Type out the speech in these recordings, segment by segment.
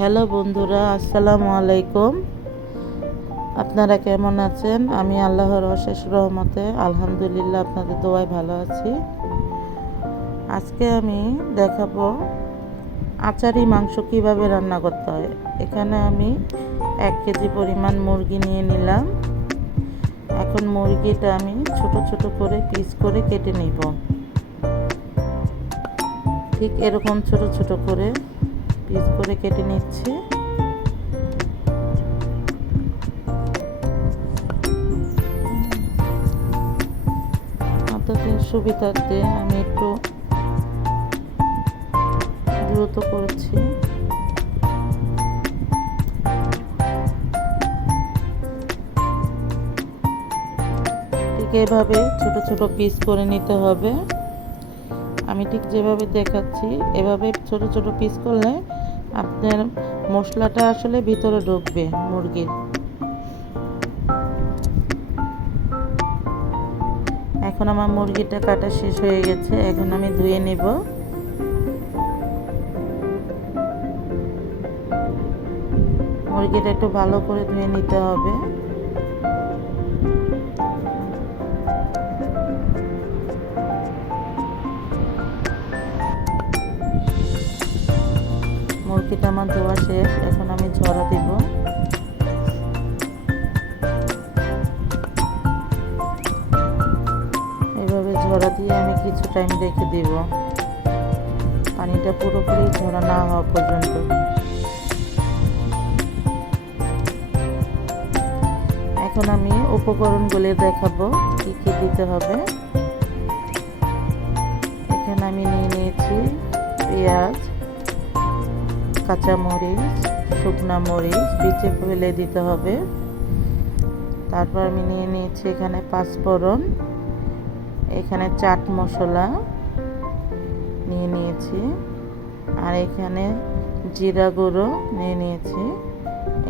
Hello বন্ধুরা, আসসালামু আলাইকুম। আপনারা কেমন আছেন? আমি আল্লাহর অশেষ রহমতে আলহামদুলিল্লাহ আপনাদের দোয়ায় ভালো আছি। আজকে আমি দেখাবো আচারি মাংস কিভাবে রান্না করতে হয়। এখানে আমি 1 কেজি পরিমাণ মুরগি নিয়ে নিলাম। এখন মুরগিটা আমি ছোট ছোট করে পিস করে কেটে নিব। ঠিক এরকম ছোট ছোট করে পিস করে কেটে নিচ্ছি। আপনাদের সুবিধার্থে আমি একটু দ্রুত করছি। ঠিক এভাবে ছোট ছোট পিস করে নিতে হবে। আমি ঠিক যেভাবে দেখাচ্ছি এভাবে ছোট ছোট পিস করলে আপনার মশলাটা আসলে ভিতরে ঢুকবে মুরগির। এখন আমার মুরগিটা কাটা শেষ হয়ে গেছে। এখন আমি ধুয়ে নেব। মুরগিটা একটু ভালো করে ধুয়ে নিতে হবে। মুরগিটা আমার ধোয়া শেষ। এখন আমি ঝরা দেব। এভাবে ঝরা দিয়ে আমি কিছু টাইম রেখে দেব, পানিটা পুরোপুরি ঝরা না হওয়া পর্যন্ত। এখন আমি উপকরণগুলি দেখাবো কি কি দিতে হবে। এখানে আমি নিয়ে নিয়েছি পেঁয়াজ, কাঁচামরিচ, শুকনা মরিচ বিচে ফেলে দিতে হবে। তারপর আমি নিয়ে নিয়েছি এখানে পাঁচফোড়ন, এখানে চাট মশলা নিয়ে নিয়েছি, আর এখানে জিরা গুঁড়ো নিয়ে নিয়েছি,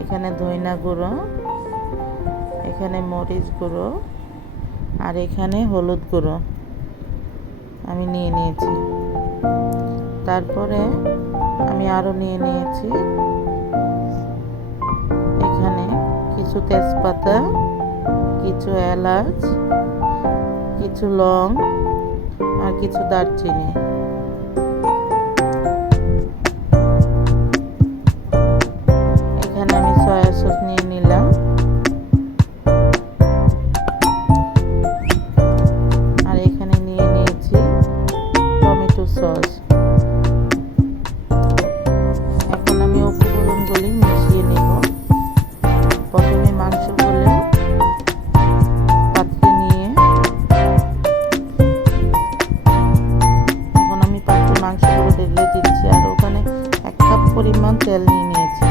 এখানে ধনিয়া গুঁড়ো, এখানে মরিচ গুঁড়ো, আর এখানে হলুদ গুঁড়ো আমি নিয়ে নিয়েছি। তারপরে আমি আরও নিয়ে নিয়েছি এখানে কিছু তেজপাতা, কিছু এলাচ, কিছু লং, আর কিছু দারচিনি। এখানে আমি সয়া সস নিয়ে নিলাম। আর এখানে নিয়ে নিয়েছি টমেটো সস। এখন আমি উপকরণগুলি মিশিয়ে নেব। প্রথমে মাংসগুলো পাত্রে নিয়ে এখন আমি পাত্রে মাংসগুলো ঢেলে দিচ্ছি। আর ওখানে 1 কাপ পরিমাণ তেল নিয়ে নিয়েছি।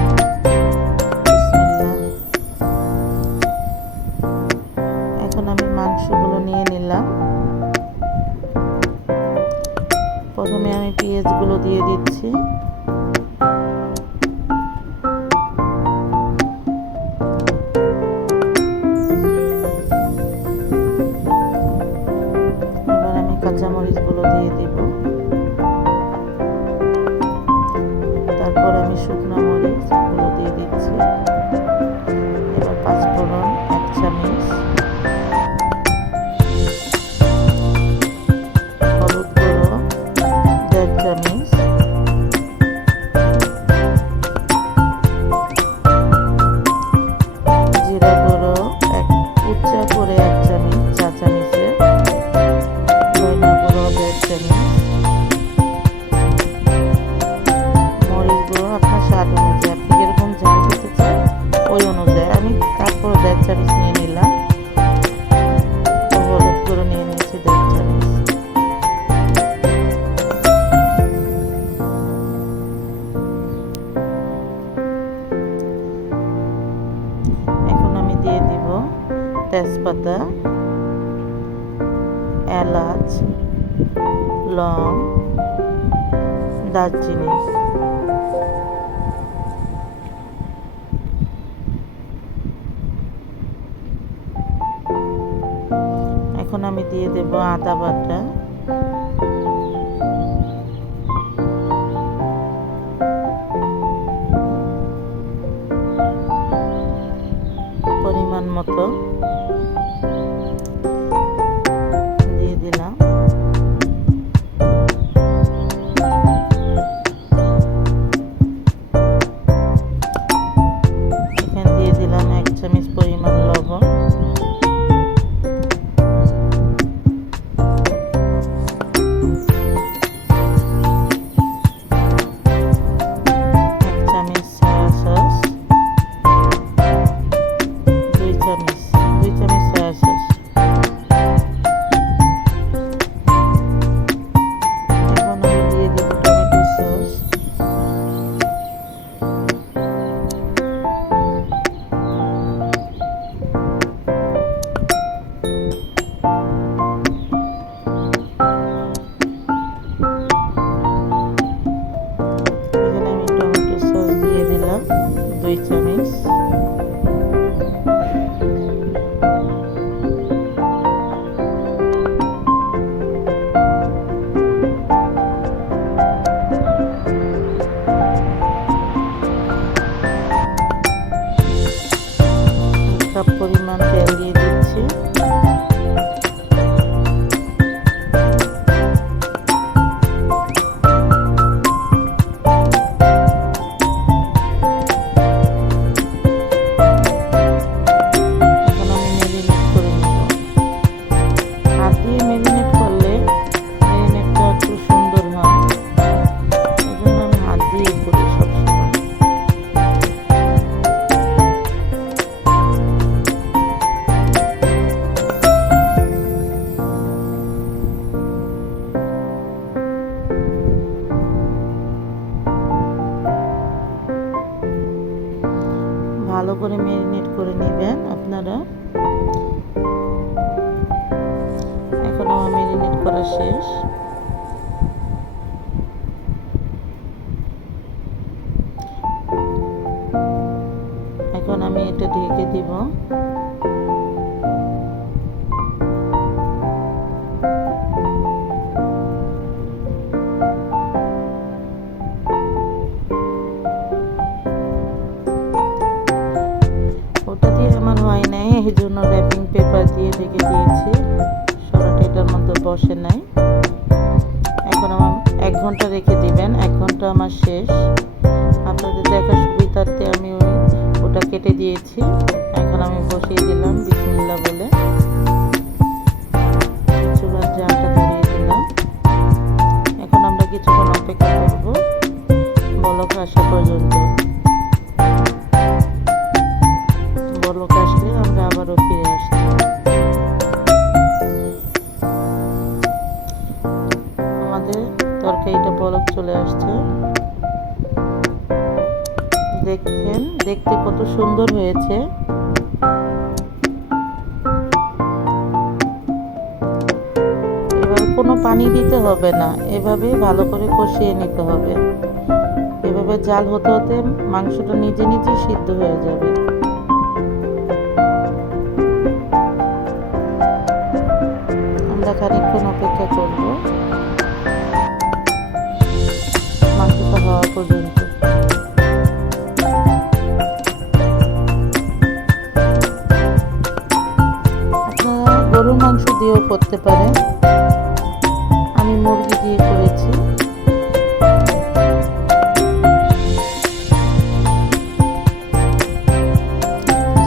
এখন আমি মাংসগুলো নিয়ে নিলাম। প্রথমে আমি পেঁয়াজগুলো দিয়ে দিচ্ছি। এবার আমি কাঁচামরিচগুলো দিয়ে দিব। তারপর আমি শুকনো মরিচগুলো দিয়ে দিচ্ছি। এবার পাঁচফোড়ন 1 চামচ, হলুদ গুঁড়ো 1.5 চামচ, জিরা গুঁড়ো উচ্চা করে 1 চামচ, চা চামচের, ধনিয়া গুঁড়ো 1.5 চামচ, মরিচ গুঁড়ো আপনার স্বাদ অনুযায়ী, আপনি যেরকম ঝাল খেতে চান ওই অনুযায়ী। আমি তারপর 1.5 চামচ নিয়ে নিলাম। হলুদ গুঁড়ো নিয়ে নিয়েছি 1.5 চামচ। এখন আমি দিয়ে দিব তেজপাতা, এলাচ, লং, দারচিনি। এখন আমি দিয়ে দেব আদা বাটা, মতো দিয়ে দিলাম। এখানে দিয়ে দিলাম 1 চামচ পরিমাণ লবণ, পরিমাণ তেল দিয়ে দিচ্ছি। ভালো করে ম্যারিনেট করে নেবেন আপনারা। এখন আমার ম্যারিনেট করা শেষ। এখন আমি এটা ঢেকে দিব। এই জন্য র্যাপিং পেপার দিয়ে ঢেকে দিয়েছি, সরাটা এটার মধ্যে বসে নাই। এখন আমার 1 ঘন্টা রেখে দিবেন। 1 ঘন্টা আমার শেষ। আপনাদের দেখার সুবিধার্থে আমি ওটা কেটে দিয়েছি। এখন আমি বসিয়ে দিলাম বিসমিল্লাহ বলে, চুলার জালটা ধরিয়ে দিলাম। এখন আমরা কিছুক্ষণ অপেক্ষা করব বলক আসা পর্যন্ত। বলক আসলে আমরা আবারও ফিরে আসছি। আমাদের তরকারিটা বলক চলে আসছে, দেখেন দেখতে কত সুন্দর হয়েছে। এবার কোনো পানি দিতে হবে না, এভাবে ভালো করে কষিয়ে নিতে হবে। এভাবে জাল হতে হতে মাংসটা নিজে নিজে সিদ্ধ হয়ে যাবে। আমরা খানিকক্ষণ অপেক্ষা করব মাংসটা হওয়া পর্যন্ত। আপনারা গরুর মাংস দিয়েও করতে পারেন, আমি মুরগি দিয়ে করেছি।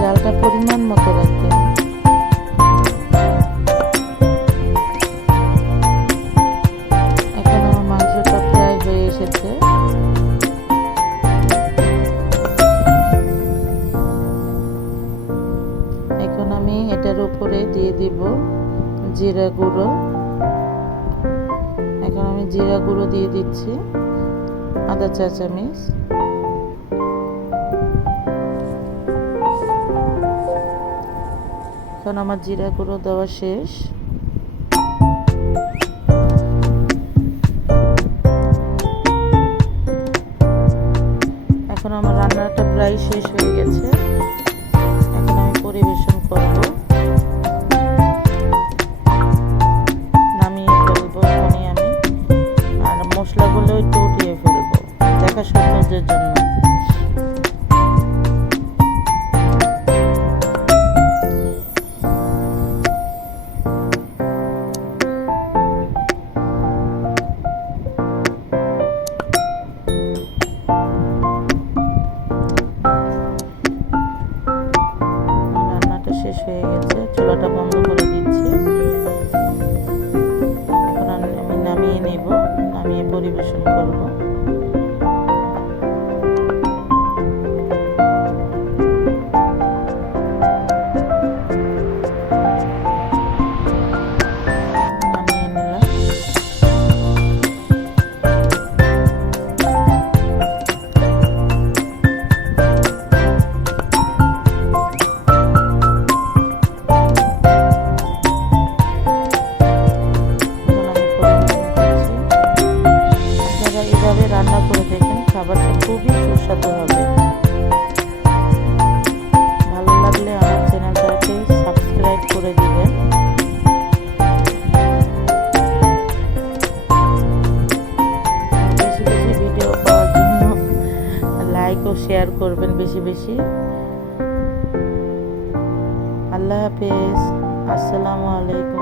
জালটা পরিমাণ মতো রাখবেন। এখন আমার মাংসটা প্রায় হয়ে এসেছে। এখন আমি এটার উপরে দিয়ে দিব জিরা গুঁড়ো। এখন আমি জিরা গুঁড়ো দিয়ে দিচ্ছি আধা চা চামচ। এখন আমার জিরা গুঁড়ো দেওয়া শেষ। এখন আমার রান্নাটা প্রায় শেষ হয়ে গেছে। এখন আমি পরিবেশন করব। নামিয়ে ফেলবো এখনই আমি, আর মশলাগুলো একটু উঠিয়ে ফেলবো দেখা সৌন্দর্যের জন্য। রান্নাটা শেষ হয়ে গেছে, চুলাটা বন্ধ করে দিচ্ছি। এখন আমি নামিয়ে নেব, নামিয়ে পরিবেশন করব। এভাবে রান্না করে দেখেন, খাবারটা খুবই সুস্বাদু হবে। ভালো লাগলে আমার চ্যানেলটাকে সাবস্ক্রাইব করে দিবেন। বেশি বেশি ভিডিও পাওয়ার জন্য লাইক ও শেয়ার করবেন বেশি বেশি। আল্লাহ হাফেজ, আসসালামু আলাইকুম।